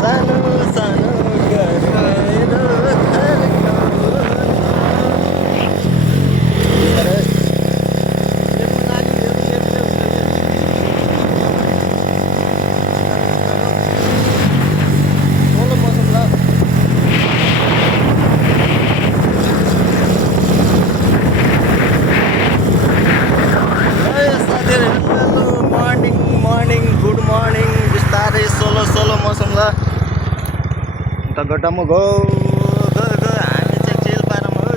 सानो सानो गरेर मर्निङ मर्निङ गुड मर्निङ बिस्तारै सोलो सोलो मौसम ल अन्त गड्डामा गो गयो गयो हामी चाहिँ चिल पारामा हो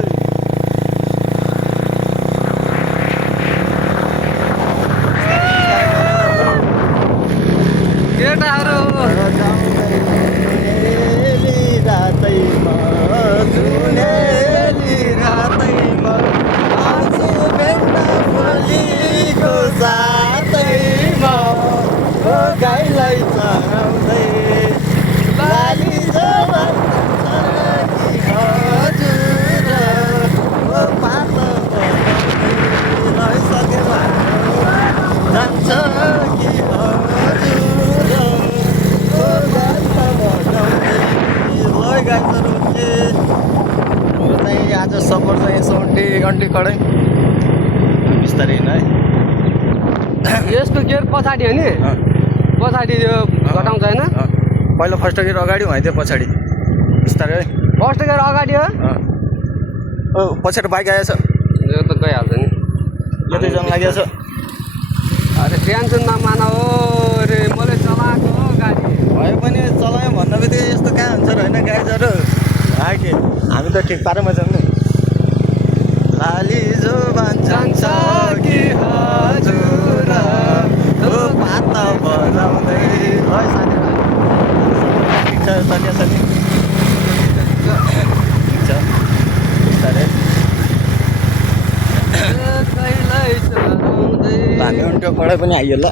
केटाहरू रातैमा जुनेली रातैमा आज भेट्दा भोलिको साथैमा हो गाईलाई चराउँदै लाली जवान हजुर हो पातो लैसकेर जान्छ कि हजुर हो जान्छ भगाउँदै लै गाईहरू के हाम्रो चाहिँ आज सफर चाहिँ यसो अन्टी कडै बिस्तारै है यसको गेयर पछाडि हो नि पछाडि यो घटाउँछ होइन पहिला फर्स्ट गियर अगाडि हुँदै पछाडि बिस्तारै है फर्स्ट गेयर अगाडि हो ओ पछाडि बाइक आएछ यो त गइहाल्छ नि यतै जान लागेछ अरे टेन्सन नमान हो अरे मैले चलाएको हो गाडी भए पनि चलायो भन्ने बित्तिकै यस्तो कहाँ हुन्छ र होइन गाइजहरू आके हामी त ठिक पारामा जाउँ नि लाली जो जान्छ कि हजुर हो पाता बनाउँदै है साथीहरू ठिक छ चलिया साथी ठिक छ बिस्तारै हामी उल्टो पढाइ पनि आइयो ल